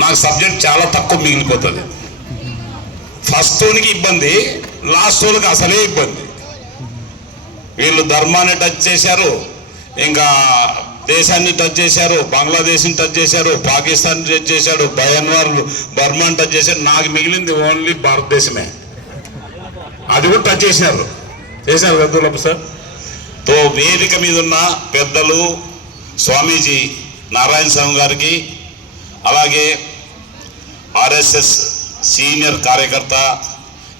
నాకు సబ్జెక్ట్ చాలా తక్కువ మిగిలిపోతుంది. ఫస్ట్ ఓనికి ఇబ్బంది, లాస్ట్ ఓనికి అసలే ఇబ్బంది. వీళ్ళు ధర్మాన్ని టచ్ చేశారు, ఇంకా దేశాన్ని టచ్ చేశారు, బంగ్లాదేశ్ని టచ్ చేశారు, పాకిస్తాన్ టచ్ చేశాడు, బయన్వార్ బర్మాని టచ్ చేశారు. నాకు మిగిలింది ఓన్లీ భారతదేశమే. అది కూడా టచ్ చేశారు కదా దుర్లభ సార్. తో వేదిక మీద ఉన్న పెద్దలు స్వామీజీ నారాయణ స్వామి గారికి, అలాగే ఆర్ఎస్ఎస్ సీనియర్ కార్యకర్త,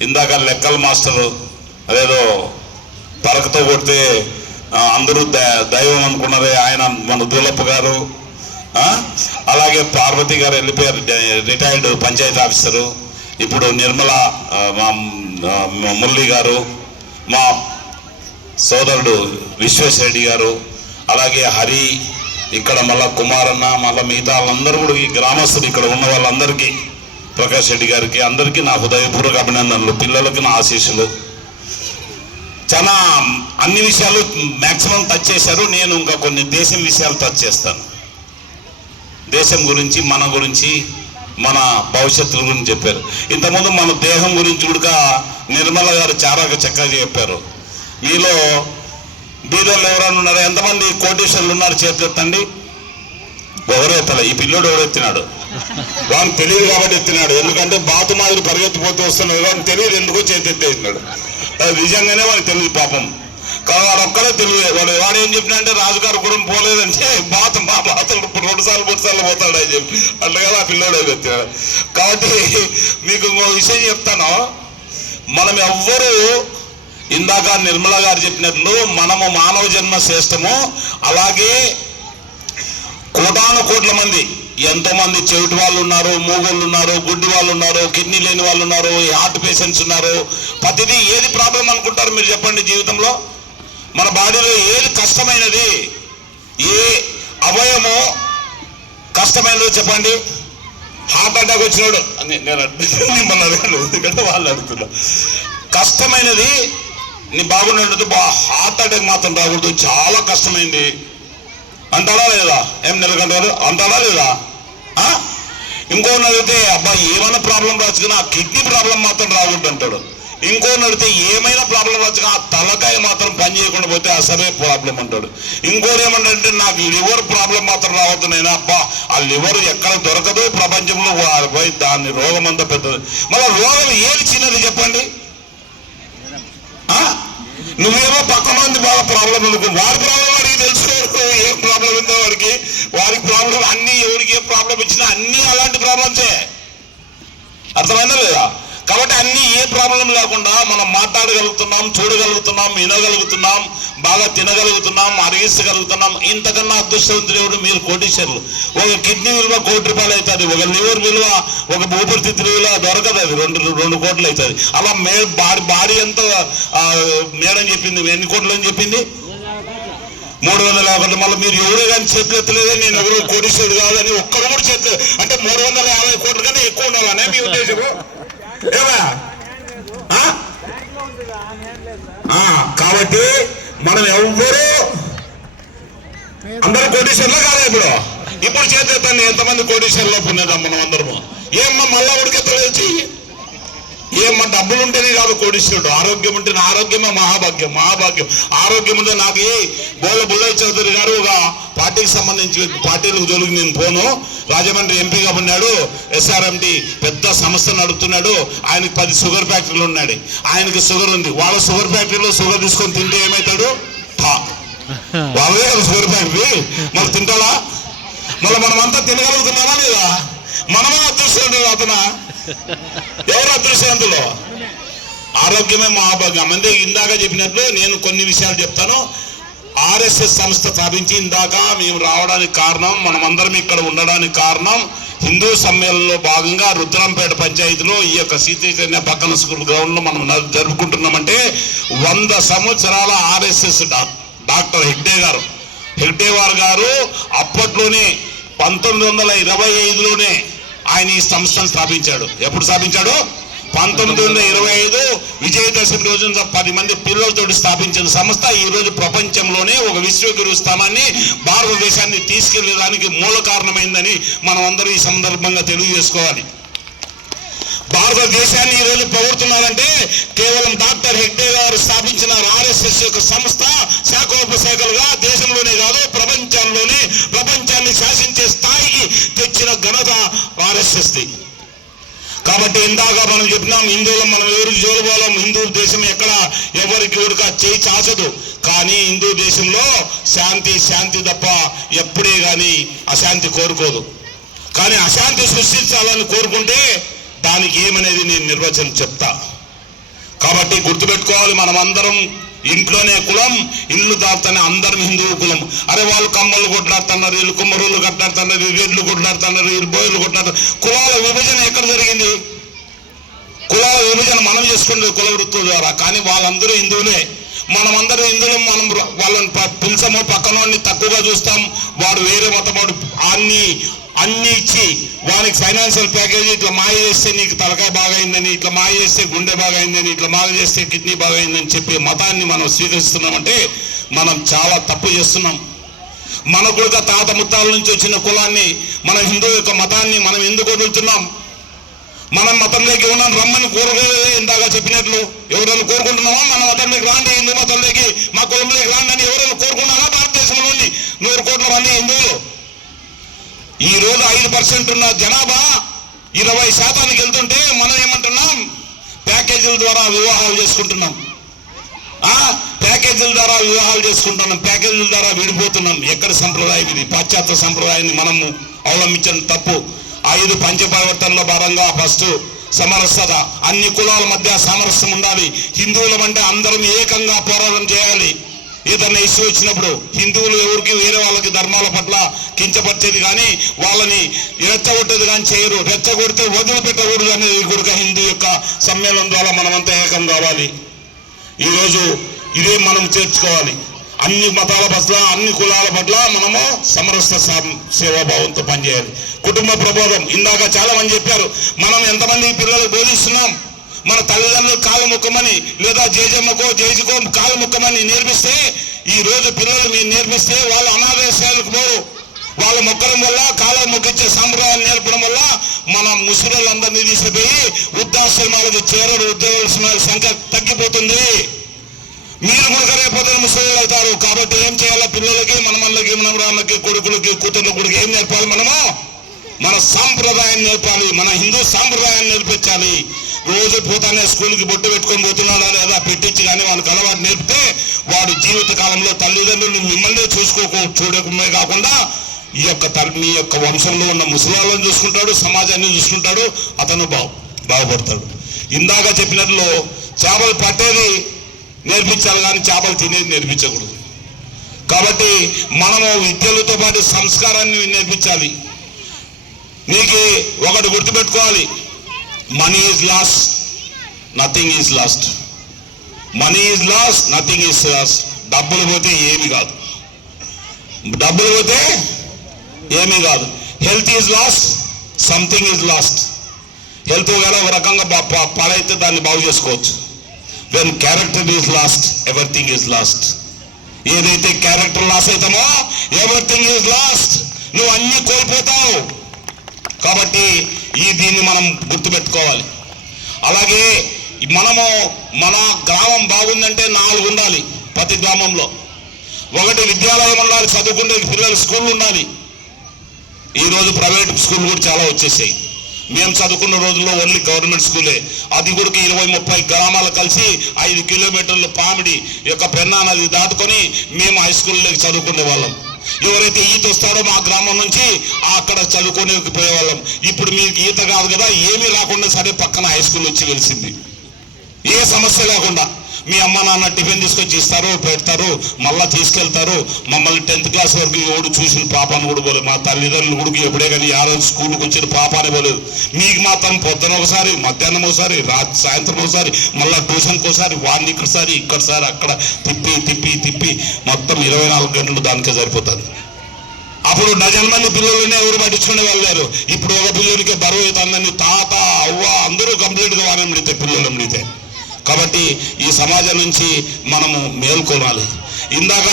ఇందాక లెక్కల మాస్టరు అదేదో పరకతో కొడితే అందరూ దైవం అనుకున్నారే ఆయన మన దులప్ప గారు, అలాగే పార్వతి గారు వెళ్ళిపోయారు, రిటైర్డ్ పంచాయతీ ఆఫీసరు. ఇప్పుడు నిర్మల మురళి గారు, మా సోదరుడు విశ్వేశ్వరెడ్డి గారు, అలాగే హరి, ఇక్కడ మళ్ళా కుమారన్న, మళ్ళీ మిగతా వాళ్ళందరూ కూడా ఈ గ్రామస్తులు ఇక్కడ ఉన్న వాళ్ళందరికీ, ప్రకాష్ రెడ్డి గారికి అందరికీ నా హృదయపూర్వక అభినందనలు, పిల్లలకి నా ఆశీస్సులు. చాలా అన్ని విషయాలు మ్యాక్సిమం టచ్ చేశారు. నేను ఇంకా కొన్ని దేశం విషయాలు టచ్ చేస్తాను. దేశం గురించి, మన గురించి, మన భవిష్యత్తు గురించి చెప్పారు. ఇంతకుముందు మన దేహం గురించి కూడా నిర్మల గారు చాలా చక్కగా చెప్పారు. మీలో బీదోళ్ళు ఎవరైనా ఉన్నారో, ఎంతమంది కోటీశ్వరులు ఉన్నారు చేతులు ఎత్తండి. ఎవరో ఎత్తలే, ఈ పిల్లోడు ఎవరు ఎత్తినాడు, వాడిని తెలియదు కాబట్టి ఎత్తినాడు. ఎందుకంటే బాతు మాదిరి పరిగెత్తిపోతూ వస్తున్నాడు, వాడిని తెలియదు ఎందుకో చేతి ఎత్తేసినాడు. అది నిజంగానే వాడికి తెలియదు పాపం. కానీ వాడు ఒక్కడే తెలియదు. వాడు ఏం చెప్పినా అంటే రాజుగారు కూడా పోలేదంటే బాతులు 2 సార్లు 3 సార్లు పోతాడు అని చెప్పి అట్లా కదా ఆ పిల్లోడు ఎత్తినాడు. కాబట్టి మీకు ఇంకో విషయం చెప్తాను. మనం ఎవ్వరూ ఇందాక నిర్మల గారు చెప్పినట్లు మనము మానవ జన్మ శ్రేష్టము. అలాగే కోటాను మంది, ఎంతోమంది చెవిటి వాళ్ళు ఉన్నారు, మూగోళ్ళు ఉన్నారు, గుడ్డి వాళ్ళు ఉన్నారు, కిడ్నీ లేని వాళ్ళు ఉన్నారు, హార్ట్ పేషెంట్స్ ఉన్నారు. ప్రతిదీ ఏది ప్రాబ్లం అనుకుంటారు మీరు చెప్పండి? జీవితంలో మన బాడీలో ఏది కష్టమైనది, ఏ అవయము కష్టమైనదో చెప్పండి? హార్ట్ అటాక్ వచ్చినాడు నేను మిమ్మల్ని అడగను, ఎందుకంటే వాళ్ళు అడుగుతున్నా. కష్టమైనది నీ బాగుండదు, హార్ట్ అటాక్ మాత్రం రాకూడదు, చాలా కష్టమైంది అంటాడా లేదా? ఏం నెలకంటారు అంటాడా లేదా? ఇంకోని అడిగితే అబ్బా ఏమైనా ప్రాబ్లం రాచుకున్నా ఆ కిడ్నీ ప్రాబ్లం మాత్రం రాకూడదు అంటాడు. ఇంకోని అడిగితే ఏమైనా ప్రాబ్లం రాచుకున్నా ఆ తలకాయ మాత్రం పని చేయకుండా పోతే అసలే ప్రాబ్లం అంటాడు. ఇంకోటి ఏమంటే నాకు లివర్ ప్రాబ్లం మాత్రం రావద్దు. నేను అబ్బా ఆ లివర్ ఎక్కడ దొరకదు ప్రపంచంలో, పోయి దాని రోగం అంతా పెద్దది. మళ్ళీ రోగం ఏది చిన్నది చెప్పండి? నువ్వేమో పక్క మంది బాగా ప్రాబ్లం అనుకో, వాడి ప్రాబ్లం వాడికి తెలుసుకోరు, ఏం ప్రాబ్లం ఉందో వాడికి ప్రాబ్లం. అన్ని ఎవరికి ఏ ప్రాబ్లం ఇచ్చినా అన్ని అలాంటి ప్రాబ్లమ్సే. అర్థమైందా లేదా? కాబట్టి అన్ని ఏ ప్రాబ్లం లేకుండా మనం మాట్లాడగలుగుతున్నాం, చూడగలుగుతున్నాం, వినగలుగుతున్నాం, బాగా తినగలుగుతున్నాం, అరిగించగలుగుతున్నాం. ఇంతకన్నా అదృష్టవంతుడు ఎవరు? మీరు కోటీశ్వరులు. ఒక కిడ్నీ విలువ 1 కోటి రూపాయలు అవుతుంది, ఒక లివర్ విలువ, ఒక ఊపిరితిత్తుల విలువ దొరకదు, అది 2 కోట్లు అవుతుంది. అలా బాడీ ఎంత మేడం చెప్పింది, ఎన్ని కోట్లు అని చెప్పింది? 350. మళ్ళీ మీరు ఎవరే కానీ చేతులు ఎత్తలేదే, నేను ఎవరు కోటీశ్వరుడు కాదని ఒక్కరు కూడా చేతులు, అంటే 350 కోట్ల కన్నా ఎక్కువ ఉండాలనే మీ ఉద్దేశము? కాబట్టి మనం ఎవ్వరూ అందరూ కోటీశ్వర్లో కాదా? ఇప్పుడు చేతెత్తండి ఎంతమంది కోటీశ్వర్లో పుణ్యదాం మనం అందరము. ఏమ్మా మళ్ళా ఉడికెత్తలేదు, ఏమ్మా డబ్బులు ఉంటేనే కాదు కోటీశ్వరుడు, ఆరోగ్యం ఉంటేనే. ఆరోగ్యమే మహాభాగ్యం, మహాభాగ్యం. ఆరోగ్యం ఉంటే నాకు బుల్లయ్య చౌదరి గారు ఒక పార్టీకి సంబంధించి పార్టీలకు జోలికి నేను పోను, రాజమండ్రి ఎంపీగా ఉన్నాడు, ఎస్ఆర్ఎండి పెద్ద సంస్థ నడుపుతున్నాడు, ఆయనకి 10 షుగర్ ఫ్యాక్టరీలు ఉన్నాడు, ఆయనకి షుగర్ ఉంది. వాళ్ళ షుగర్ ఫ్యాక్టరీలో షుగర్ తీసుకొని తింటే ఏమవుతాడు? వాళ్ళే కదా షుగర్ ఫ్యాక్టరీ, మరి తింటాడా? మళ్ళీ మనమంతా తినగలుగుతున్నారా లేదా? మనమే అదృష్టవంతులు, అతను ఎవరు అదృష్టవంతులు? ఆరోగ్యమే మహాభాగ్యం. అంటే ఇందాక చెప్పినట్లు నేను కొన్ని విషయాలు చెప్తాను. ఆర్ఎస్ఎస్ సంస్థ స్థాపించి ఇందాక మేము రావడానికి కారణం, మనమందరం ఇక్కడ ఉండడానికి కారణం, హిందూ సమ్మేళనంలో భాగంగా రుద్రంపేట పంచాయతీలో ఈ యొక్క సీతయ్య పక్కన స్కూల్ గ్రౌండ్ లో మనం జరుపుకుంటున్నామంటే 100 సంవత్సరాల ఆర్ఎస్ఎస్ డాక్టర్ హెగ్డేవార్ గారు అప్పట్లోనే 1925లోనే ఆయన ఈ సంస్థను స్థాపించాడు. ఎప్పుడు స్థాపించాడు? 1925 విజయదశమి రోజున 10 మంది పిల్లలతో స్థాపించిన సంస్థ ఈ రోజు ప్రపంచంలోనే ఒక విశ్వగురు స్థానాన్ని భారతదేశాన్ని తీసుకెళ్లేదానికి మూల కారణమైందని మనం అందరూ ఈ సందర్భంగా తెలియజేసుకోవాలి. భారతదేశాన్ని ఈ రోజు పొగుడుతున్నారంటే కేవలం డాక్టర్ హెగ్డే గారు స్థాపించిన RSS యొక్క సంస్థ శాఖోపశాఖలుగా దేశంలోనే కాదు ప్రపంచాన్ని శాసించే స్థాయికి తెచ్చిన ఘనత RSSది. కాబట్టి ఇందాక మనం చెప్పినాం, హిందువులు మనం ఎవరికి జోలుపోలేం. హిందూ దేశం ఎక్కడ ఎవరికి ఉడక చేయి చాచదు. కానీ హిందూ దేశంలో శాంతి తప్ప ఎప్పుడే కానీ అశాంతి కోరుకోదు. కానీ అశాంతి సృష్టించాలని కోరుకుంటే దానికి ఏమనేది నేను నిర్వచనం చెప్తా. కాబట్టి గుర్తుపెట్టుకోవాలి, మనం అందరం ఇంట్లోనే కులం, ఇల్లు దాటుతానే అందరం హిందువు కులం. అరే వాళ్ళు కమ్మలు కొట్లాడుతున్నారు, వీళ్ళు కుమ్మరులు కొట్లాడుతున్నారు, రెడ్లు కొట్లాడుతున్నారు, వీళ్ళు బోయలు కొట్లాడుతున్నారు. కులాల విభజన ఎక్కడ జరిగింది? కులాల విభజన మనం చేసుకునేది కుల వృత్తుల ద్వారా. కానీ వాళ్ళందరూ హిందువులే, మనమందరూ హిందువులు. మనం వాళ్ళని పిలిచము, పక్కనోడిని తక్కువగా చూస్తాం. వాడు వేరే మతం, వాడు అన్ని ఇచ్చి వానికి ఫైనాన్షియల్ ప్యాకేజీ, ఇట్లా మాయ చేస్తే నీకు తలకాయ బాగైందని, ఇట్లా మాయ చేస్తే గుండె బాగైందని, ఇట్లా మాయ చేస్తే కిడ్నీ బాగైందని చెప్పే మతాన్ని మనం స్వీకరిస్తున్నామంటే మనం చాలా తప్పు చేస్తున్నాం. మన కూడా తాత ముత్తాల నుంచి వచ్చిన కులాన్ని, మన హిందూ యొక్క మతాన్ని మనం ఎందుకు వదులుతున్నాం? మనం మతంలోకి ఉన్నాం రమ్మని కోరుకోలేదే. ఇందాక చెప్పినట్లు ఎవరైనా కోరుకుంటున్నామా? మన మతంలోకి రాండి, హిందూ మతంలోకి, మా కులంలోకి రాండి అని ఎవరైనా కోరుకున్నారా? భారతదేశంలోని 100 కోట్ల మంది హిందువులు ఈ రోజు 5% ఉన్న జనాభా 20% వెళ్తుంటే మనం ఏమంటున్నాం? ప్యాకేజీల ద్వారా వివాహాలు చేసుకుంటున్నాం, ప్యాకేజీల ద్వారా ప్యాకేజీల ద్వారా విడిపోతున్నాం. ఎక్కడ సంప్రదాయం ఇది? పాశ్చాత్య సంప్రదాయాన్ని మనము అవలంబించడం తప్పు. 5 పంచపరివర్తనలో భాగంగా ఫస్ట్ సమరసత, అన్ని కులాల మధ్య సామరస్యం ఉండాలి. హిందువులం అంటే అందరం ఏకంగా పోరాటం చేయాలి. ఏదన్నా ఇష్యూ వచ్చినప్పుడు హిందువులు ఎవరికి వేరే వాళ్ళకి ధర్మాల పట్ల కించపరిచేది కానీ వాళ్ళని రెచ్చగొట్టేది కానీ చేయరు. రెచ్చగొడితే వదిలిపెట్టకూడదు అనేది కూడా హిందూ యొక్క సమ్మేళనం ద్వారా మనమంతా ఏకం కావాలి. ఈరోజు ఇదే మనం చేర్చుకోవాలి. అన్ని మతాల పట్ల, అన్ని కులాల పట్ల మనము సమరస సేవాభావంతో పనిచేయాలి. కుటుంబ ప్రబోధం ఇందాక చాలా మంది చెప్పారు. మనం ఎంతమంది పిల్లలకు బోధిస్తున్నాం? మన తల్లిదండ్రులు కాలు మొక్కమని, లేదా జేజమ్మకో జేజుకో కాలు మొక్కమని నేర్పిస్తే, ఈ రోజు పిల్లలు మీరు నేర్పిస్తే వాళ్ళు అనాథాశ్రయాలకు పోరు. వాళ్ళ మొక్కడం వల్ల, కాలం మొక్కించే సాంప్రదాయాలు నేర్పడం వల్ల మన ముసలిళ్ళందరినీ తీసుకుపోయి వృద్ధాశ్రమాలకు చేరడు. వృద్ధాశ్రమాల సంఖ్య తగ్గిపోతుంది. మీరు కూడా రేపొద్దున ముసలిళ్ళు అవుతారు. కాబట్టి ఏం చేయాలి? పిల్లలకి, మనమల్లకి, మనవరాళ్ళకి, కొడుకులకి, కూతుర్లకి ఏం నేర్పాలి? మనము మన సాంప్రదాయాన్ని నేర్పాలి. మన హిందూ సాంప్రదాయాన్ని నేర్పించాలి. రోజు పోతానే స్కూల్కి బొట్టు పెట్టుకొని పోతున్నాడా లేదా పెట్టించి కానీ వాడికి అలవాటు నేర్పితే వాడు జీవిత కాలంలో తల్లిదండ్రులు మిమ్మల్ని చూడకమే కాకుండా ఈ యొక్క మీ యొక్క వంశంలో ఉన్న ముసలాళ్ళని చూసుకుంటాడు, సమాజాన్ని చూసుకుంటాడు, అతను బాగుపడతాడు. ఇందాక చెప్పినట్లు చేపలు పట్టేది నేర్పించాలి కానీ చేపలు తినేది నేర్పించకూడదు. కాబట్టి మనము విద్యలతో పాటు సంస్కారాన్ని నేర్పించాలి. నీకు ఒకటి గుర్తుపెట్టుకోవాలి, money is lost, nothing is lost. Money is lost, nothing is lost. డబ్బులు పోతే ఏమి కాదు, డబ్బులు పోతే ఏమీ కాదు. Health is lost, something is lost. Health కూడా ఒక రకంగా పాడైతే దాన్ని బాగు చేసుకోవచ్చు. When character is lost, everything is lost. ఏదైతే క్యారెక్టర్ లాస్ అవుతామో ఎవ్రీథింగ్ ఈజ్ లాస్ట్. నువ్వు అన్ని కోల్పోతావు. కాబట్టి దీన్ని మనం గుర్తుపెట్టుకోవాలి. అలాగే మనము మన గ్రామం బాగుందంటే 4 ఉండాలి ప్రతి గ్రామంలో. ఒకటి విద్యాలయం ఉండాలి, చదువుకునే పిల్లలు స్కూళ్ళు ఉండాలి. ఈరోజు ప్రైవేట్ స్కూల్ కూడా చాలా వచ్చేసాయి. మేము చదువుకున్న రోజుల్లో ఓన్లీ గవర్నమెంట్ స్కూలే. అది కూడా 20-30 గ్రామాలు కలిసి 5 కిలోమీటర్ల పామిడి యొక్క పెన్నా నది దాటుకొని మేము హై స్కూల్లోకి చదువుకునే వాళ్ళం. ఎవరైతే ఈత వస్తాడో మా గ్రామం నుంచి అక్కడ చదువుకొని పోయేవాళ్ళం. ఇప్పుడు మీకు ఈత కాదు కదా, ఏమీ రాకుండా సరే పక్కన హై స్కూల్ వచ్చి వెలిసింది, ఏ సమస్య లేకుండా. మీ అమ్మ నాన్న టిఫిన్ తీసుకొచ్చి ఇస్తారు, పెడతారు, మళ్ళీ తీసుకెళ్తారు. మమ్మల్ని 10th క్లాస్ వరకు ఎవడు చూసిన పాపాన్ని కూడా పోలేదు. మా తల్లిదండ్రులు కూడా ఎప్పుడే కానీ ఆ రోజు స్కూల్కి వచ్చిన పాపానే పోలేదు. మీకు మాత్రం పొద్దున ఒకసారి, మధ్యాహ్నం ఒకసారి, సాయంత్రం ఒకసారి, మళ్ళీ ట్యూషన్కి ఒకసారి, వాడిని ఇక్కడసారి ఇక్కడసారి అక్కడ తిప్పి తిప్పి తిప్పి మొత్తం 24 గంటలు దానికే సరిపోతుంది. అప్పుడు డజన్ మంది పిల్లలనే ఎవరు పట్టించుకునే వాళ్ళు లేరు. ఇప్పుడు ఒక పిల్లడికి బరువు అవుతుందని తాత అవ్వ అందరూ కంప్లీట్గా వారం మిడితే పిల్లలు మిడితే. కాబట్టి ఈ సమాజం నుంచి మనము మేల్కొనాలి. ఇందాక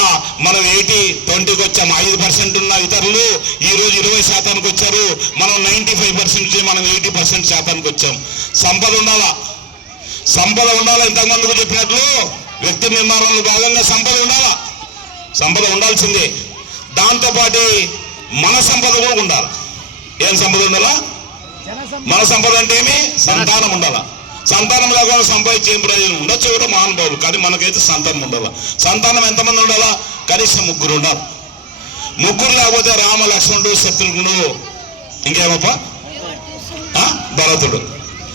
మనం 80-20కి వచ్చాము. 5% ఉన్న ఇతరులు ఈరోజు 20% వచ్చారు. మనం 95% మనం 80% వచ్చాం. సంపద ఉండాలా, సంపద ఉండాలా. ఇంతకుముందుకు చెప్పినట్లు వ్యక్తి నిర్మాణంలో భాగంగా సంపద ఉండాలా, సంపద ఉండాల్సిందే. దాంతోపాటు మన సంపద కూడా ఉండాలి. ఏం సంపద ఉండాలా? మన సంపద అంటే ఏమి? సంతానం ఉండాలా. సంతానం లేకుండా సంపాదించే ఏం ప్రయోజనం? ఉండొచ్చు కూడా మహానుభావులు, కానీ మనకైతే సంతానం ఉండాలా. సంతానం ఎంతమంది ఉండాలా? కనీసం 3 ఉండాలి. 3 లేకపోతే రామ, లక్ష్మణుడు, శత్రుఘ్నుడు, ఇంకేమప్ప భరతుడు.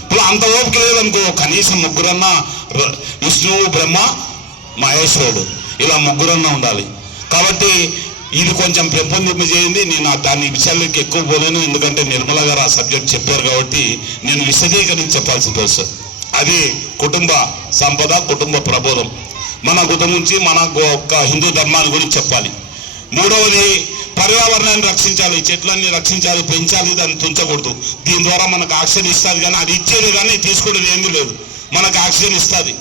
ఇప్పుడు అంత ఓపిక లేదనుకో, కనీసం 3 అన్నా విష్ణువు, బ్రహ్మ, మహేశ్వరుడు, ఇలా 3 ఉండాలి. కాబట్టి ఇది కొంచెం పెంపొందింపజేయండి. నేను దాని విషయాల్లోకి ఎక్కువ పోలేను, ఎందుకంటే నిర్మల గారు ఆ సబ్జెక్ట్ చెప్పారు కాబట్టి నేను విశదీకరించి చెప్పాల్సింది వస్తుంది. అది కుటుంబ సంపద, కుటుంబ ప్రబోధం. మన కుటుంబం నుంచి మన హిందూ ధర్మాన్ని గురించి చెప్పాలి. 3వది పర్యావరణాన్ని రక్షించాలి, చెట్లన్నీ రక్షించాలి, పెంచాలి, దాన్ని తుంచకూడదు. దీని ద్వారా మనకు ఆక్సిజన్ ఇస్తుంది, కానీ అది ఇచ్చేది కానీ తీసుకోవడం ఏమీ లేదు. మనకు ఆక్సిజన్ ఇస్తుంది,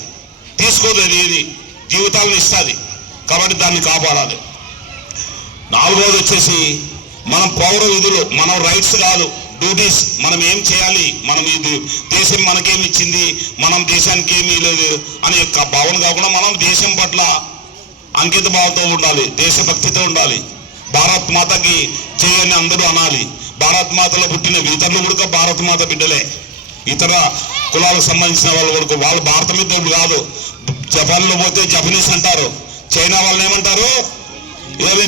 తీసుకోదు, అది ఏది జీవితాలను ఇస్తుంది. కాబట్టి దాన్ని కాపాడాలి. 4వది వచ్చేసి మనం పౌర విధులు, మనం రైట్స్ కాదు, డ్యూటీస్. మనం ఏం చేయాలి, మనం ఇది దేశం మనకేమి ఇచ్చింది, మనం దేశానికి ఏమీ లేదు అనే భావన కాకుండా మనం దేశం పట్ల అంకిత భావంతో ఉండాలి, దేశభక్తితో ఉండాలి. భారత్ మాతకి చేయని అందరూ అనాలి. భారత్ మాతలో పుట్టిన ఇతరులు కూడా భారత మాత బిడ్డలే. ఇతర కులాలకు సంబంధించిన వాళ్ళు కూడా వాళ్ళు భారత మిత్రులు కాదు. జపాన్లో పోతే జపనీస్ అంటారు, చైనా వాళ్ళని ఏమంటారు?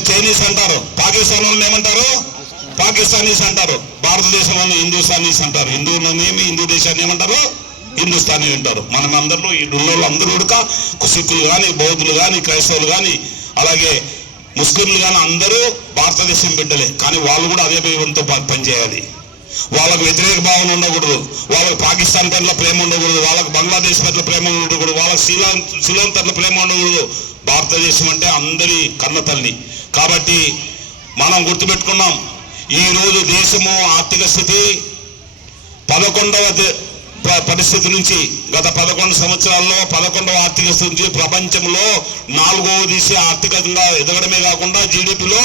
చైనీస్ అంటారు. పాకిస్తాన్ వాళ్ళని ఏమంటారు? పాకిస్తానీస్ అంటారు. భారతదేశంలో హిందూస్థానీస్ అంటారు. హిందువులనేమి హిందూ దేశాన్ని ఏమంటారు? హిందుస్థానీ అంటారు. మనం అందరిలో ఈ ఉన్నోళ్ళు అందరూ కూడా సిక్కులు కానీ, బౌద్ధులు కానీ, క్రైస్తవులు కానీ, అలాగే ముస్లింలు కానీ అందరూ భారతదేశం బిడ్డలే. కానీ వాళ్ళు కూడా అదే భావంతో పనిచేయాలి. వాళ్ళకు వ్యతిరేక భావన ఉండకూడదు, వాళ్ళకి పాకిస్తాన్ పట్ల ప్రేమ ఉండకూడదు, వాళ్ళకి బంగ్లాదేశ్ పట్ల ప్రేమ ఉండకూడదు, వాళ్ళకి శ్రీలంక పట్ల ప్రేమ ఉండకూడదు. భారతదేశం అంటే అందరి కన్న తల్లి. కాబట్టి మనం గుర్తుపెట్టుకున్నాం, ఈరోజు దేశము ఆర్థిక స్థితి 11వ పరిస్థితి నుంచి గత 11 సంవత్సరాల్లో 11వ ఆర్థిక స్థితి నుంచి ప్రపంచంలో 4వ దిశ ఆర్థికంగా ఎదగడమే కాకుండా జీడిపిలో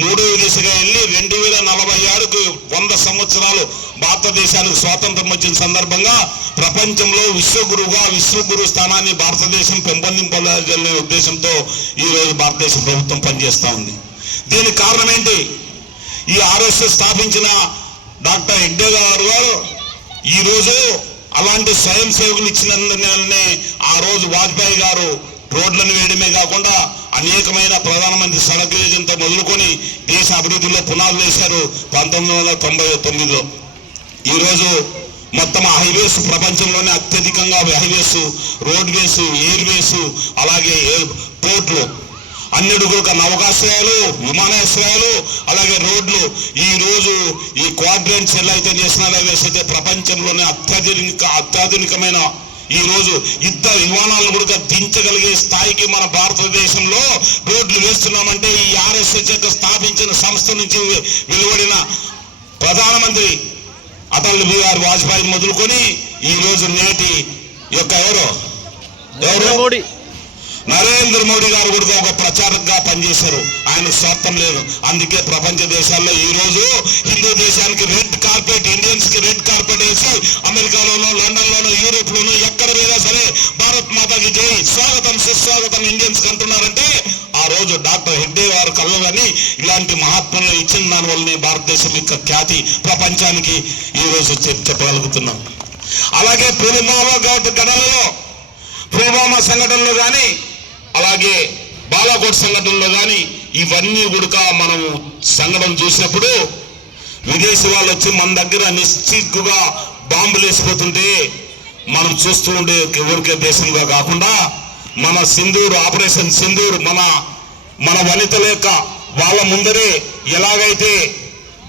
3వ దిశగా వెళ్ళి 2047కు 100 సంవత్సరాలు భారతదేశానికి స్వాతంత్రం వచ్చిన సందర్భంగా ప్రపంచంలో విశ్వగురు స్థానాన్ని భారతదేశం పెంపొందింపాలనే ఉద్దేశంతో ఈరోజు భారతదేశ ప్రభుత్వం పనిచేస్తూ ఉంది. దీనికి కారణం ఏంటి? ఈ RSS స్థాపించిన డాక్టర్ హెగ్డే గారు ఈరోజు అలాంటి స్వయం సేవకులు ఇచ్చినందునే ఆ రోజు వాజ్పేయి గారు రోడ్లను వేయడమే కాకుండా అనేకమైన ప్రధానమంత్రి సడక్ యోజనతో మొదలుకొని దేశ అభివృద్ధిలో పునాదులు వేశారు 1999లో. ఈరోజు మొత్తం హైవేస్ ప్రపంచంలోనే అత్యధికంగా హైవేస్, రోడ్వేస్, ఎయిర్వేస్, అలాగే పోర్ట్లు, అన్నిటికీ నౌకాశ్రయాలు, విమానాశ్రయాలు, అలాగే రోడ్లు. ఈ రోజు ఈ క్వాడ్రెంట్స్ ఎలా అయితే నేషనల్ హైవేస్ అయితే ప్రపంచంలోనే అత్యాధునికమైన ఈ రోజు యుద్ధ విమానాలను కూడా దించగలిగే స్థాయికి మన భారతదేశంలో రోడ్లు వేస్తున్నామంటే ఈ RSS యొక్క స్థాపించిన సంస్థ నుంచి వెలువడిన ప్రధానమంత్రి అటల్ బిహారీ వాజ్పేయి మొదలుకొని ఈ రోజు నేటి యొక్క ఎవరు నరేంద్ర మోడీ గారు కూడా ఒక ప్రచారకగా పనిచేశారు. ఆయన స్వార్థం లేదు. అందుకే ప్రపంచ దేశాల్లో ఈ రోజు హిందూ దేశానికి రెడ్ కార్పెట్, ఇండియన్స్ కి రెడ్ కార్పెట్ వేసి అమెరికాలోనూ, లండన్లోనూ, యూరోప్ లోనూ ఎక్కడ పోయినా సరే భారత్ మాతాకి జై, స్వాగతం సుస్వాగతం ఇండియన్స్ అంటున్నారంటే ఆ రోజు డాక్టర్ హెగ్డే వారు కళ్ళని ఇలాంటి మహాత్ములను ఇచ్చిన దాని వల్లనే భారతదేశం యొక్క ఖ్యాతి ప్రపంచానికి ఈ రోజు చెప్పగలుగుతున్నాం. అలాగే పుల్వామా సంఘటనలో కానీ, అలాగే బాలాకోట్ సంఘటనలో కానీ ఇవన్నీ కూడా మనం సంఘటన చూసినప్పుడు విదేశీ వాళ్ళు వచ్చి మన దగ్గర నిశ్చిగ్గుగా బాంబులు వేసిపోతుంటే మనం చూస్తూ ఉండే ఎవరికే దేశంగా కాకుండా మన సింధూర్, ఆపరేషన్ సింధూర్, మన వనితల యొక్క వాళ్ళ ముందరే ఎలాగైతే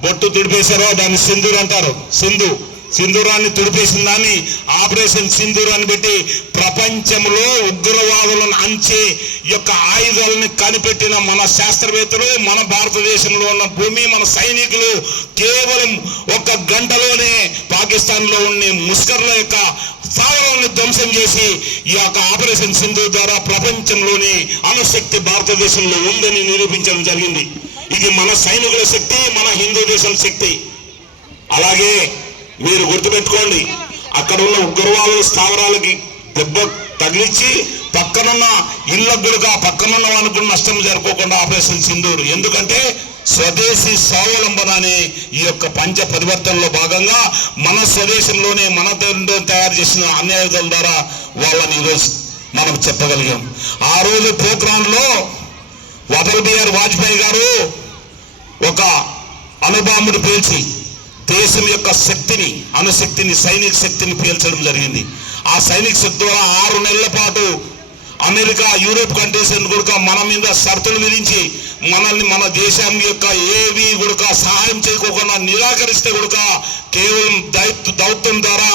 బొట్టు తుడిపేశారో దాన్ని సింధూర్ అంటారు. సింధు సింధూరాన్ని తుడిపేసిన దాన్ని ఆపరేషన్ సింధూర్ అని పెట్టి ప్రపంచంలో ఉగ్రవాదులను అంచే యొక్క ఆయుధాలను కనిపెట్టిన మన శాస్త్రవేత్తలు, మన భారతదేశంలో ఉన్న భూమి, మన సైనికులు కేవలం 1 గంటలోనే పాకిస్తాన్లో ఉన్న ముస్కర్ల యొక్క స్థావరాలను ధ్వంసం చేసి ఈ యొక్క ఆపరేషన్ సింధూర్ ద్వారా ప్రపంచంలోనే అణుశక్తి భారతదేశంలో ఉందని నిరూపించడం జరిగింది. ఇది మన సైనికుల శక్తి, మన హిందూ దేశం శక్తి. అలాగే మీరు గుర్తుపెట్టుకోండి, అక్కడ ఉన్న ఉగ్రవాదుల స్థావరాలకి దెబ్బ తగిలించి పక్కనున్న ఇళ్ళకు కూడా పక్కనున్న వాళ్ళకు నష్టం జరగకుండా ఆపరేషన్ సింధూర్. ఎందుకంటే స్వదేశీ స్వావలంబన అనే ఈ యొక్క పంచ పరివర్తనలో భాగంగా మన స్వదేశంలోనే మన తయారు చేసిన అన్ని ఆయుధాల ద్వారా వాళ్ళని ఈరోజు మనం చెప్పగలిగాం. ఆ రోజు పోఖ్రాన్లో అటల్ బిహారీ వాజ్పేయి గారు ఒక అణుబాంబును పేల్చి దేశం యొక్క శక్తిని, అణుశక్తిని, సైనిక శక్తిని పేల్చడం జరిగింది. ఆ సైనిక శక్తి ద్వారా 6 నెలల పాటు అమెరికా, యూరోప్ కంట్రీస్ కూడా మన మీద షరతులు విధించి మనల్ని, మన దేశం యొక్క ఏవి కూడా సహాయం చేయకోకుండా నిరాకరిస్తే కూడా కేవలం దౌత్యం ద్వారా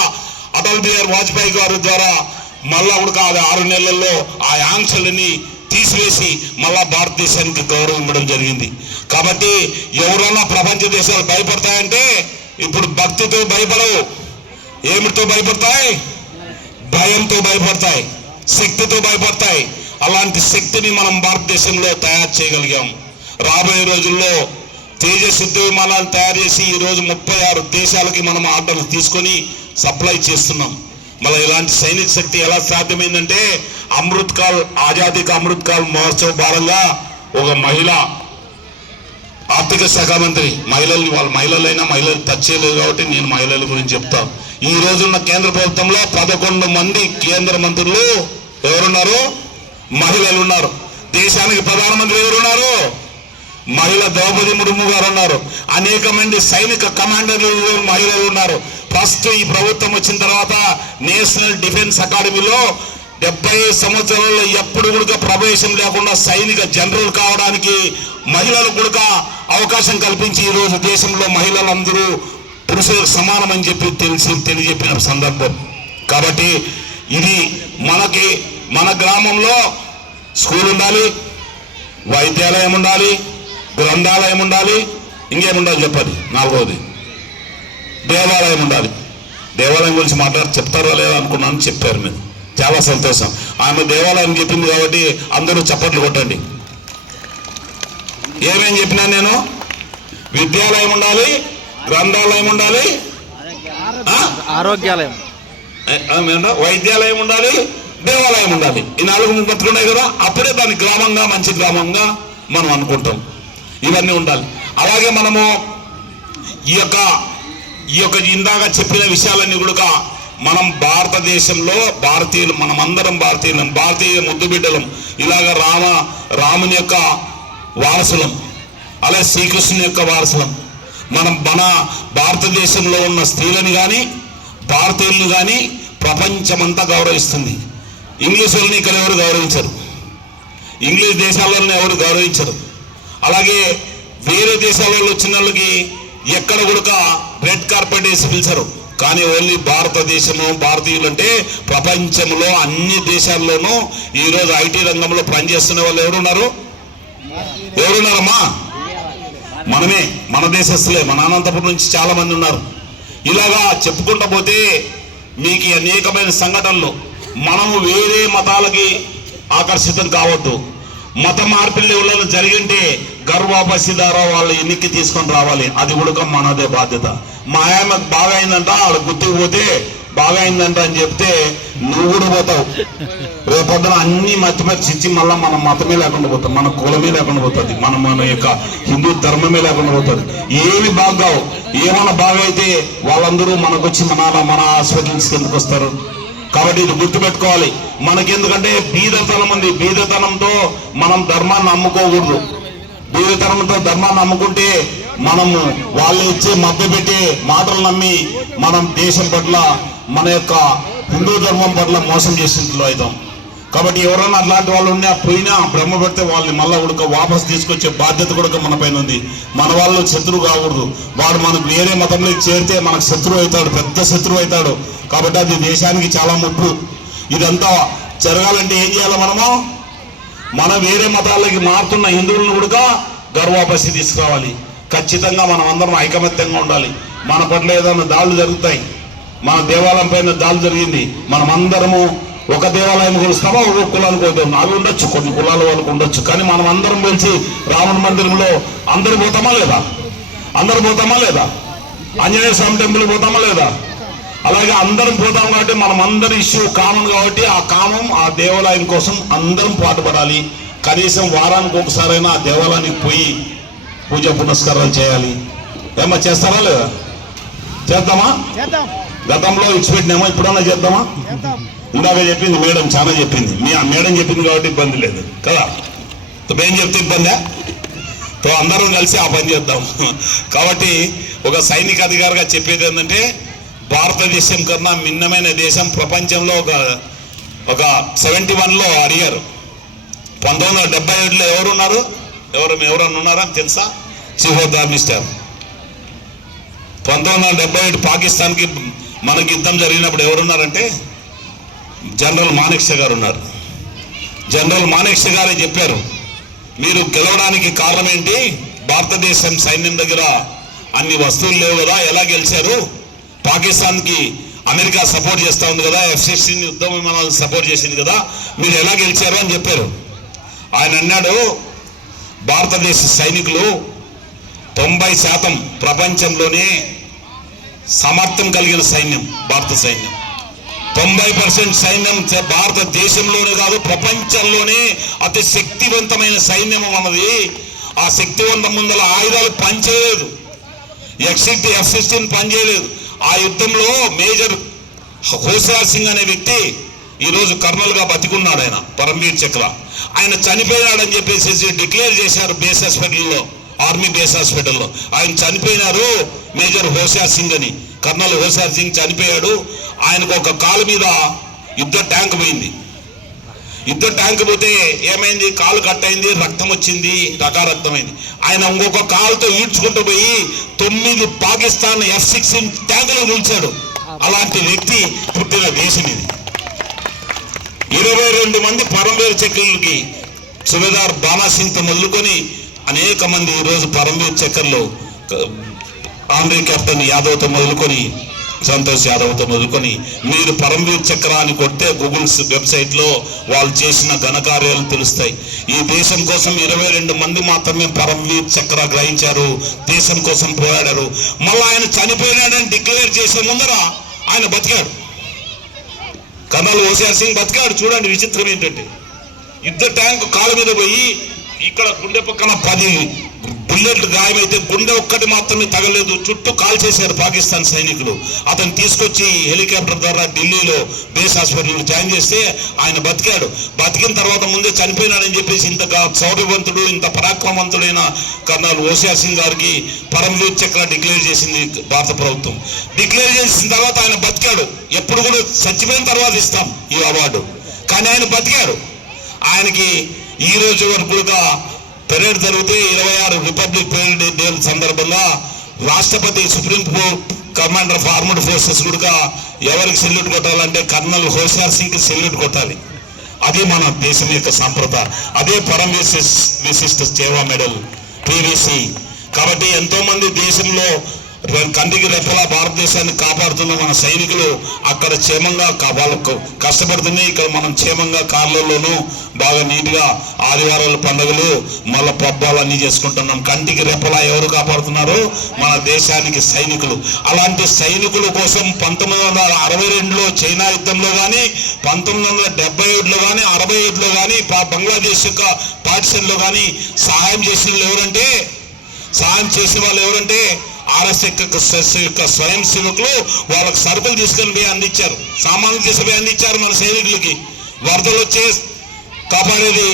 అటల్ బిహారీ వాజ్పేయి గారి ద్వారా మళ్ళా కూడా అది 6 నెలల్లో ఆ ఆంక్షలని తీసివేసి మళ్ళా భారతదేశానికి గౌరవం ఇవ్వడం జరిగింది. కాబట్టి ఎవరన్నా ప్రపంచ దేశాలు భయపడతాయంటే ఇప్పుడు భక్తితో భయపడవు, ఏమిటితో భయపడతాయి? భయంతో భయపడతాయి, శక్తితో భయపడతాయి. అలాంటి శక్తిని మనం భారతదేశంలో తయారు చేయగలిగాం. రాబోయే రోజుల్లో తేజస్ యుద్ధ విమానాలు తయారు చేసి ఈరోజు 36 దేశాలకి మనం ఆర్డర్లు తీసుకొని సప్లై చేస్తున్నాం. మళ్ళీ ఇలాంటి సైనిక శక్తి ఎలా సాధ్యమైందంటే అమృత్ కాల్, ఆజాదీ కా అమృత్ కాల్ మహోత్సవ భాగంగా ఒక మహిళ ఆర్థిక శాఖ మంత్రి, మహిళలైనా మహిళలు టచ్ చేయలేదు కాబట్టి నేను మహిళల గురించి చెప్తా. ఈ రోజున్న కేంద్ర ప్రభుత్వంలో 11 మంది కేంద్ర మంత్రులు ఎవరున్నారు? మహిళలు ఉన్నారు. దేశానికి ప్రధానమంత్రి ఎవరున్నారు? మహిళ ద్రౌపది ముర్ము గారు ఉన్నారు. అనేక మంది సైనిక కమాండర్లు మహిళలు ఉన్నారు. ప్రస్తుతం ఈ ప్రభుత్వం వచ్చిన తర్వాత నేషనల్ డిఫెన్స్ అకాడమీలో 70 సంవత్సరాల్లో ఎప్పుడు కూడా ప్రవేశం లేకుండా సైనిక జనరల్ కావడానికి మహిళలకు కూడా అవకాశం కల్పించి ఈరోజు దేశంలో మహిళలందరూ పురుషులకు సమానమని చెప్పి తెలియజెప్పిన సందర్భం. కాబట్టి ఇది మన గ్రామంలో స్కూల్ ఉండాలి, వైద్యాలయం ఉండాలి, గ్రంథాలయం ఉండాలి, ఇంకేముండాలి చెప్పండి. 4వది దేవాలయం ఉండాలి. దేవాలయం గురించి చెప్తారో లేదో అనుకున్నాను, చెప్పారు మీరు, చాలా సంతోషం. ఆమె దేవాలయం చెప్పింది కాబట్టి అందరూ చప్పట్లు కొట్టండి. ఏమేం చెప్పినా నేను? విద్యాలయం ఉండాలి, గ్రంథాలయం ఉండాలి, ఆరోగ్యాలయం, వైద్యాలయం ఉండాలి, దేవాలయం ఉండాలి. ఈ 4 బతుకున్నాయి కదా, అప్పుడే దాని గ్రామంగా, మంచి గ్రామంగా మనం అనుకుంటాం. ఇవన్నీ ఉండాలి. అలాగే మనము ఈ యొక్క ఇందాక చెప్పిన విషయాలన్నీ కూడా మనం భారతదేశంలో భారతీయులు, మనమందరం భారతీయులం, భారతీయ ముద్దు బిడ్డలం. ఇలాగ రాముని యొక్క వారసులం, అలాగే శ్రీకృష్ణుని యొక్క వారసులం. మన భారతదేశంలో ఉన్న స్త్రీలను కానీ భారతీయులను కానీ ప్రపంచమంతా గౌరవిస్తుంది. ఇంగ్లీష్ వాళ్ళని ఇక్కడ ఎవరు గౌరవించరు, ఇంగ్లీష్ దేశాలను ఎవరు గౌరవించరు. అలాగే వేరే దేశాలలో వచ్చిన వాళ్ళకి ఎక్కడ కూడా రెడ్ కార్పెట్ వేసి పిలిచరు. కానీ ఓన్లీ భారతదేశము, భారతీయులు అంటే ప్రపంచంలో అన్ని దేశాల్లోనూ ఈరోజు ఐటీ రంగంలో పనిచేస్తున్న వాళ్ళు ఎవరున్నారమ్మా? మనమే, మన దేశస్తులే. మన అనంతపురం నుంచి చాలా మంది ఉన్నారు. ఇలాగా చెప్పుకుంటూ పోతే మీకు అనేకమైన సంఘటనలు. మనము వేరే మతాలకి ఆకర్షితం కావద్దు. మత మార్పిల్లి ఎవరైనా జరిగింటే గర్వాపసి ద్వారా వాళ్ళు ఎన్నిక తీసుకొని రావాలి. అది కూడా మనదే బాధ్యత. మా ఆయనకు బాగా అయిందంట, వాళ్ళ గుర్తుకు పోతే బాగా అయిందంట అని చెప్తే నువ్వు కూడా పోతావు. రేపొద్దున అన్ని మర్చిచ్చి మళ్ళీ మన మతమే లేకుండా పోతాం, మన కులమే లేకుండా పోతుంది, మన యొక్క హిందూ ధర్మమే లేకుండా పోతుంది. ఏమి బాగావు, ఏమన్నా బాగా అయితే వాళ్ళందరూ మనకొచ్చి మన హాస్పిటల్స్ కిందకు వస్తారు. కాబట్టి ఇది గుర్తుపెట్టుకోవాలి. మనకెందుకంటే బీదతనం ఉంది. బీదతనంతో మనం ధర్మాన్ని నమ్ముకోకూడదు. బీదతనంతో ధర్మాన్ని నమ్ముకుంటే మనము వాళ్ళు ఇచ్చే మధ్య పెట్టే మాటలు నమ్మి మనం దేశం పట్ల, మన యొక్క హిందూ ధర్మం పట్ల మోసం చేసినట్లు అవుతాం. కాబట్టి ఎవరన్నా అట్లాంటి వాళ్ళు ఉన్నా పోయినా బ్రహ్మ పెడితే వాళ్ళని మళ్ళీ ఉడక వాపసు తీసుకొచ్చే బాధ్యత కూడా మన పైన ఉంది. మన వాళ్ళు శత్రువు కాకూడదు. వాడు మనకు వేరే మతంలోకి చేరితే మనకు శత్రువు అవుతాడు, పెద్ద శత్రువు అవుతాడు. కాబట్టి అది దేశానికి చాలా ముప్పు. ఇదంతా జరగాలంటే ఏం చేయాలి? మనం వేరే మతాలకి మారుతున్న హిందువులను కూడా గర్వాపసి తీసుకురావాలి. ఖచ్చితంగా మనం అందరం ఐకమత్యంగా ఉండాలి. మన పట్ల ఏదైనా దాడులు జరుగుతాయి, మన దేవాలయం పైన దాడి జరిగింది, మనం అందరము ఒక దేవాలయం కొలుస్తామా, ఒక కులానికి పోతాం. వాళ్ళు ఉండొచ్చు, కొన్ని కులాల వాళ్ళకు ఉండొచ్చు, కానీ మనం అందరం కలిసి రాముని మందిరంలో అందరు పోతామా లేదా? అందరు పోతామా లేదా? ఆంజనేయ స్వామి టెంపుల్ పోతామా లేదా? అలాగే అందరం పోతాం. కాబట్టి మనం అందరి ఇష్యూ కామన్ కాబట్టి ఆ కామం ఆ దేవాలయం కోసం అందరం పాటుపడాలి. కనీసం వారానికి ఒకసారైనా ఆ దేవాలయానికి పోయి పూజ పునస్కారాలు చేయాలి. ఏమన్నా చేస్తారా లేదా? చేద్దామా? గతంలో ఇచ్చిపెట్టినామా? ఇప్పుడన్నా చేద్దామా? ఇందాక చెప్పింది మేడం, చాలా చెప్పింది. మేడం చెప్పింది కాబట్టి ఇబ్బంది లేదు కదా. ఏం చెప్తే ఇబ్బందా? అందరం కలిసి ఆ పని చేద్దాం. కాబట్టి ఒక సైనిక అధికారిగా చెప్పేది ఏంటంటే, భారతదేశం కన్నా భిన్నమైన దేశం ప్రపంచంలో ఒక 71లో అడిగారు. 1977లో ఎవరున్నారు? ఎవరన్నా ఉన్నారా తెలుసా? Chief of the army staff. 1977 పాకిస్తాన్కి మనకి యుద్ధం జరిగినప్పుడు ఎవరున్నారంటే జనరల్ మానేక్ష గారు ఉన్నారు. జనరల్ మానేక్ష గారే చెప్పారు, మీరు గెలవడానికి కారణం ఏంటి? భారతదేశం సైన్యం దగ్గర అన్ని వస్తువులు లేవు కదా, ఎలా గెలిచారు? పాకిస్తాన్కి అమెరికా సపోర్ట్ చేస్తూ ఉంది కదా, F-16 యుద్ధ విమానాలు సపోర్ట్ చేసింది కదా, మీరు ఎలా గెలిచారు అని చెప్పారు. ఆయన అన్నాడు, భారతదేశ సైనికులు 90% ప్రపంచంలోనే సమర్థం కలిగిన సైన్యం భారత సైన్యం. 90% సైన్యం భారతదేశంలోనే కాదు ప్రపంచంలోనే అతి శక్తివంతమైన సైన్యం అన్నది. ఆ శక్తివంతం ముందల ఆయుధాలు పనిచేయలేదు, F-16 పనిచేయలేదు. ఆ యుద్ధంలో మేజర్ హోషియార్ సింగ్ అనే వ్యక్తి ఈరోజు కర్నల్గా బతికున్నాడు. ఆయన పరమ్వీర్ చక్ర. ఆయన చనిపోయినాడని చెప్పేసి డిక్లేర్ చేశారు బేస్ హాస్పిటల్లో, ఆర్మీ బేస్ హాస్పిటల్లో. ఆయన చనిపోయినారు మేజర్ హోషియార్ సింగ్ అని. కర్నల్ హోషియార్ సింగ్ చనిపోయాడు. ఆయనకు ఒక కాలు మీద యుద్ధ ట్యాంక్ పోయింది. యుద్ధ ట్యాంక్ పోతే ఏమైంది? కాలు కట్ అయింది, రక్తం వచ్చింది, రక్తమైంది. ఆయన ఇంకొక కాలుతో ఈడ్చుకుంటూ పోయి 9 పాకిస్తాన్ F-16 ట్యాంకులు కూల్చాడు. అలాంటి వ్యక్తి పుట్టిన దేశం ఇది. 22 మంది పరమవీర్ చక్రులకి సుబేదార్ బానా సింగ్ తో మొదలుకొని అనేక మంది ఈరోజు పరమవీర్ చక్రలు, ఆంధ్రీ కెప్టెన్ యాదవ్తో మొదలుకొని సంతోష్ యాదవ్తో మొదలుకొని మీరు పరమవీర్ చక్ర అని కొడితే గూగుల్ వెబ్సైట్లో వాళ్ళు చేసిన ఘనకార్యాలు తెలుస్తాయి. ఈ దేశం కోసం 22 మంది మాత్రమే పరమవీర్ చక్ర గ్రహించారు, దేశం కోసం పోరాడారు. మళ్ళీ ఆయన చనిపోయినాడని డిక్లేర్ చేసే ముందర ఆయన బతికాడు. కర్నల్ హోషియార్ సింగ్ బతికాడు. చూడండి విచిత్రం ఏంటంటే, యుద్ధ ట్యాంక్ కాలు మీద పోయి ఇక్కడ గుండె పక్కన 10 బుల్లెట్లు గాయమైతే గుండె ఒక్కటి మాత్రమే తగలేదు, చుట్టూ కాల్ చేశారు పాకిస్తాన్ సైనికులు. అతను తీసుకొచ్చి హెలికాప్టర్ ద్వారా ఢిల్లీలో బేస్ హాస్పిటల్లో జాయిన్ చేస్తే ఆయన బతికాడు. బతికిన తర్వాత ముందే చనిపోయినాడని చెప్పేసి ఇంత శౌర్యవంతుడు, ఇంత పరాక్రమవంతుడైన కర్నల్ హోషియార్ సింగ్ గారికి పరమవీర్ చక్ర డిక్లేర్ చేసింది భారత ప్రభుత్వం. డిక్లేర్ చేసిన తర్వాత ఆయన బతికాడు. ఎప్పుడు కూడా చచ్చిపోయిన తర్వాత ఇస్తాం ఈ అవార్డు, కానీ ఆయన బతికాడు. ఆయనకి ఈ రోజు వరకు కూడా పెరేడ్ జరిగితే 26 రిపబ్లిక్ పరేడ్ డే సందర్భంగా రాష్ట్రపతి, supreme court commander of armed forces కూడా ఎవరికి సెల్యూట్ కొట్టాలంటే కర్నల్ హోషియార్ సింగ్ కి సెల్యూట్ కొట్టాలి. అదే మన దేశం యొక్క సాంప్రదాయం. అదే పరమ విశిష్ట సేవా మెడల్ PVC. కాబట్టి ఎంతో మంది దేశంలో కంటికి రెప్పలా భారతదేశాన్ని కాపాడుతున్న మన సైనికులు అక్కడ క్షేమంగా వాళ్ళకు కష్టపడుతున్నాయి. ఇక్కడ మనం క్షేమంగా కార్లలోనూ బాగా నీట్గా ఆదివారాల పండుగలు మళ్ళీ పబ్బాలు అన్నీ చేసుకుంటున్నాం. కంటికి రెప్పలా ఎవరు కాపాడుతున్నారు? మన దేశానికి సైనికులు. అలాంటి సైనికుల కోసం 1962లో చైనా యుద్ధంలో కానీ, 1977లో కానీ, 67లో కానీ బంగ్లాదేశ్ యొక్క పార్టిషన్లో కానీ సహాయం చేసిన వాళ్ళు ఎవరంటే RSS యొక్క స్వయం సేవకులు. వాళ్ళకి సరుకులు తీసుకొని పోయి అందించారు, సామాన్లు తీసుకుపోయి అందించారు మన సైనికులకి. వరదలు వచ్చే కాపాడేది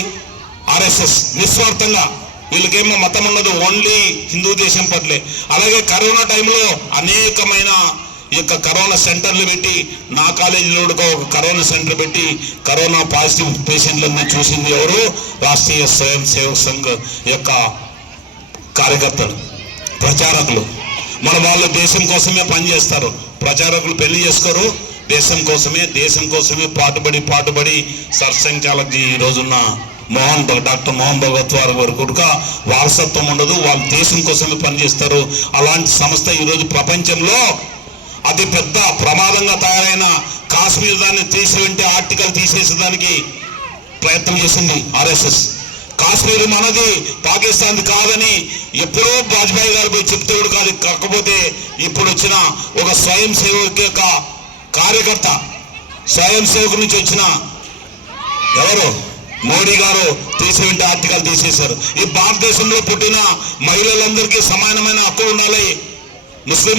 RSS నిస్వార్థంగా. వీళ్ళకేమో మతం ఉండదు, ఓన్లీ హిందూ దేశం పట్లే. అలాగే కరోనా టైంలో అనేకమైన ఈ యొక్క కరోనా సెంటర్లు పెట్టి, నా కాలేజీలో కూడా ఒక కరోనా సెంటర్ పెట్టి కరోనా పాజిటివ్ పేషెంట్లను చూసింది ఎవరు? రాష్ట్రీయ స్వయం సేవక్ సంఘ్ యొక్క కార్యకర్తలు, ప్రచారకులు. మన వాళ్ళు దేశం కోసమే పనిచేస్తారు. ప్రచారకులు పెళ్లి చేసుకోరు, దేశం కోసమే పాటుపడి సర్సంచాలజీ ఈ రోజున్న డాక్టర్ మోహన్ భగవత్ వారి కొడుక వారసత్వం ఉండదు, వాళ్ళు దేశం కోసమే పనిచేస్తారు. అలాంటి సంస్థ ఈరోజు ప్రపంచంలో అతి పెద్ద ప్రమాదంగా తయారైన కాశ్మీర్ దాన్ని తీసివంటి ఆర్టికల్ తీసేసేదానికి ప్రయత్నం చేసింది ఆర్ఎస్ఎస్. కాశ్మీర్ మనది, పాకిస్తాన్ది కాదని ఎప్పుడో వాజ్పేయి గారు పోయి చెప్తేవాడు కాదు. కాకపోతే ఇప్పుడు వచ్చిన ఒక స్వయం సేవక్ యొక్క కార్యకర్త, స్వయం సేవకు నుంచి వచ్చిన ఎవరు? మోడీ గారు తీసేంటి ఆర్టికల్ తీసేశారు. ఈ భారతదేశంలో పుట్టిన మహిళలందరికీ సమానమైన హక్కులు ఉండాలి. ముస్లిం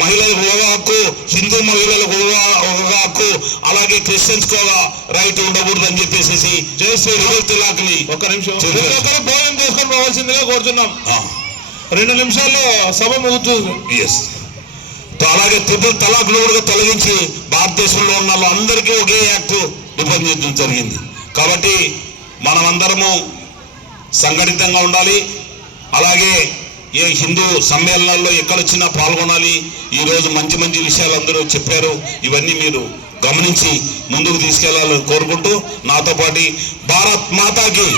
మహిళలకు ఒక హక్కు, హిందూ మహిళలకు ఒక హక్కు, అలాగే క్రిస్టియన్స్ కు రైట్ ఉండకూడదు అని చెప్పేసి జయశ్రీ ఒక నిమిషం భోజనం చేసుకొని పోవాల్సిందిగా కోరుతున్నాం. 2 నిమిషాల్లో సభ ముగుతుంది. ఎస్. అలాగే ట్రిపుల్ తలాక్ కూడా తొలగించి భారతదేశంలో ఉన్న వాళ్ళందరికీ ఒకే యాక్ట్ రూపొందించడం జరిగింది. కాబట్టి మనమందరము సంఘటితంగా ఉండాలి. అలాగే ఏ హిందూ సమ్మేళనాల్లో ఎక్కడొచ్చినా పాల్గొనాలి. ఈరోజు మంచి విషయాలు అందరూ చెప్పారు. ఇవన్నీ మీరు గమనించి ముందుకు తీసుకెళ్లాలని కోరుకుంటూ, నాతో పాటు భారత్ మాతాకి,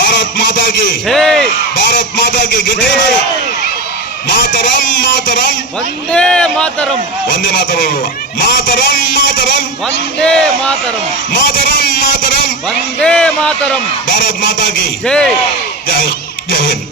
భారత్ మాతాకి, భారత్ మాతాకి గట్టిగా మాతరం మాతరం వందే మాతరం, వందే మాతరం, మాతరం మాతరం, వందే మాతరం, మాతరం మాతరం, వందే మాతరం, భారత్ మాతాకి జై. జై హింద్.